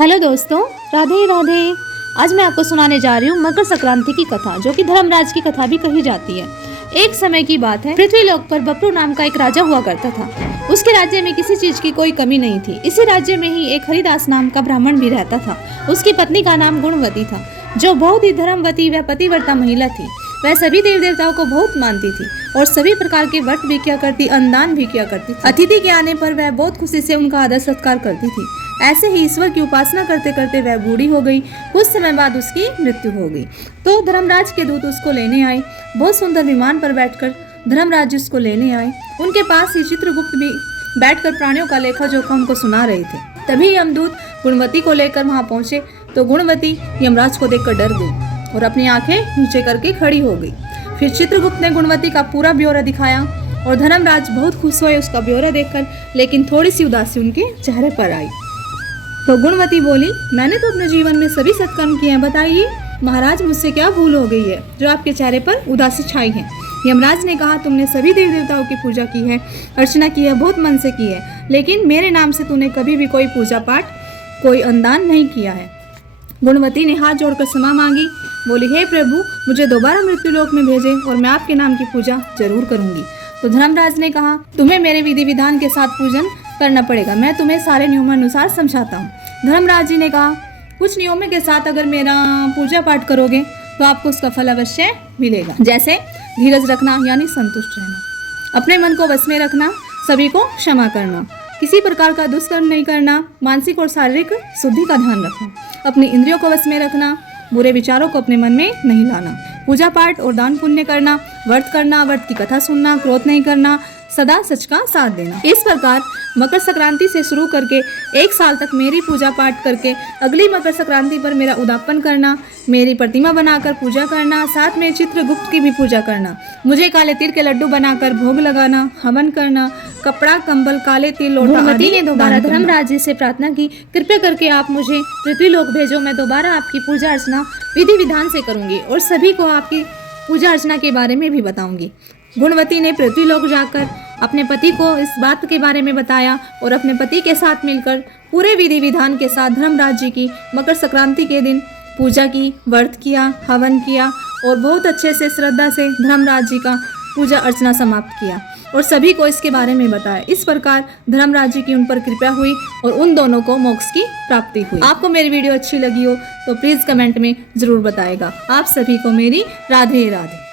Hello दोस्तों, राधे राधे। आज मैं आपको सुनाने जा रही हूँ मकर संक्रांति की कथा, जो कि धर्मराज की कथा भी कही जाती है। एक समय की बात है, पृथ्वीलोक पर बपरू नाम का एक राजा हुआ करता था। उसके राज्य में किसी चीज की कोई कमी नहीं थी। इसी राज्य में ही एक हरिदास नाम का ब्राह्मण भी रहता था। उसकी पत्नी का नाम गुणवती था, जो बहुत ही धर्मवती व पतिव्रता महिला थी। वह सभी देव देवताओं को बहुत मानती थी और सभी प्रकार के व्रत भी किया करती, अन्नदान भी किया करती थी। अतिथि के आने पर वह बहुत खुशी से उनका आदर सत्कार करती थी। ऐसे ही ईश्वर की उपासना करते करते वह बूढ़ी हो गई। कुछ समय बाद उसकी मृत्यु हो गई। तो धर्मराज के दूत उसको लेने आए। बहुत सुंदर विमान पर बैठकर धर्मराज उसको लेने आए। उनके पास ही चित्रगुप्त भी बैठकर प्राणियों का लेखा जोखा उनको सुना रहे थे। तभी यमदूत गुणवती को लेकर वहां पहुंचे तो गुणवती यमराज को देखकर डर गई और अपनी आंखें नीचे करके खड़ी हो गई। फिर चित्रगुप्त ने गुणवती का पूरा ब्यौरा दिखाया और धर्मराज बहुत खुश हुए उसका ब्यौरा देखकर, लेकिन थोड़ी सी उदासी उनके चेहरे पर आई। तो गुणवती बोली, मैंने तो अपने जीवन में सभी सत्कर्म किए हैं, बताइए महाराज मुझसे क्या भूल हो गई है जो आपके चेहरे पर उदासी छाई है। यमराज ने कहा, तुमने सभी देव देवताओं की पूजा की है, अर्चना की है, बहुत मन से की है, लेकिन मेरे नाम से तूने कभी भी कोई पूजा पाठ, कोई अन्नदान नहीं किया है। गुणवती ने हाथ जोड़कर क्षमा मांगी। बोली, हे प्रभु, मुझे दोबारा मृत्युलोक में भेजे और मैं आपके नाम की पूजा जरूर करूंगी। तो धर्मराज ने कहा, तुम्हें मेरे विधि विधान के साथ पूजन करना पड़ेगा, मैं तुम्हें सारे नियमों अनुसार समझाता हूँ। धर्मराज जी ने कहा, कुछ नियमों के साथ अगर मेरा पूजा पाठ करोगे तो आपको उसका फल अवश्य मिलेगा। जैसे धीरज रखना यानी संतुष्ट रहना, अपने मन को वश में रखना, सभी को क्षमा करना, किसी प्रकार का दुष्कर्म नहीं करना, मानसिक और शारीरिक शुद्धि का ध्यान रखना, अपनी इंद्रियों को वश में रखना, बुरे विचारों को अपने मन में नहीं लाना, पूजा पाठ और दान पुण्य करना, व्रत करना, व्रत की कथा सुनना, क्रोध नहीं करना, सदा सच का साथ देना। इस प्रकार मकर संक्रांति से शुरू करके एक साल तक मेरी पूजा पाठ करके अगली मकर संक्रांति पर मेरा उद्यापन करना, मेरी प्रतिमा बनाकर पूजा करना, साथ में चित्रगुप्त की भी पूजा करना, मुझे काले तिल के लड्डू बनाकर भोग लगाना, हवन करना, कपड़ा, कंबल, काले तिल, लोटा आदि ने दोबारा धर्मराज जी से प्रार्थना की, कृपया करके आप मुझे पृथ्वीलोक भेजो, मैं दोबारा आपकी पूजा अर्चना विधि विधान से करूंगी और सभी को आपकी पूजा अर्चना के बारे में भी बताऊंगी। गुणवती ने पृथ्वीलोक जाकर अपने पति को इस बात के बारे में बताया और अपने पति के साथ मिलकर पूरे विधि विधान के साथ धर्मराज जी की मकर संक्रांति के दिन पूजा की, व्रत किया, हवन किया और बहुत अच्छे से श्रद्धा से धर्मराज जी का पूजा अर्चना समाप्त किया और सभी को इसके बारे में बताया। इस प्रकार धर्मराज जी की उन पर कृपा हुई और उन दोनों को मोक्ष की प्राप्ति हुई। आपको मेरी वीडियो अच्छी लगी हो तो प्लीज़ कमेंट में ज़रूर बताएगा। आप सभी को मेरी राधे राधे।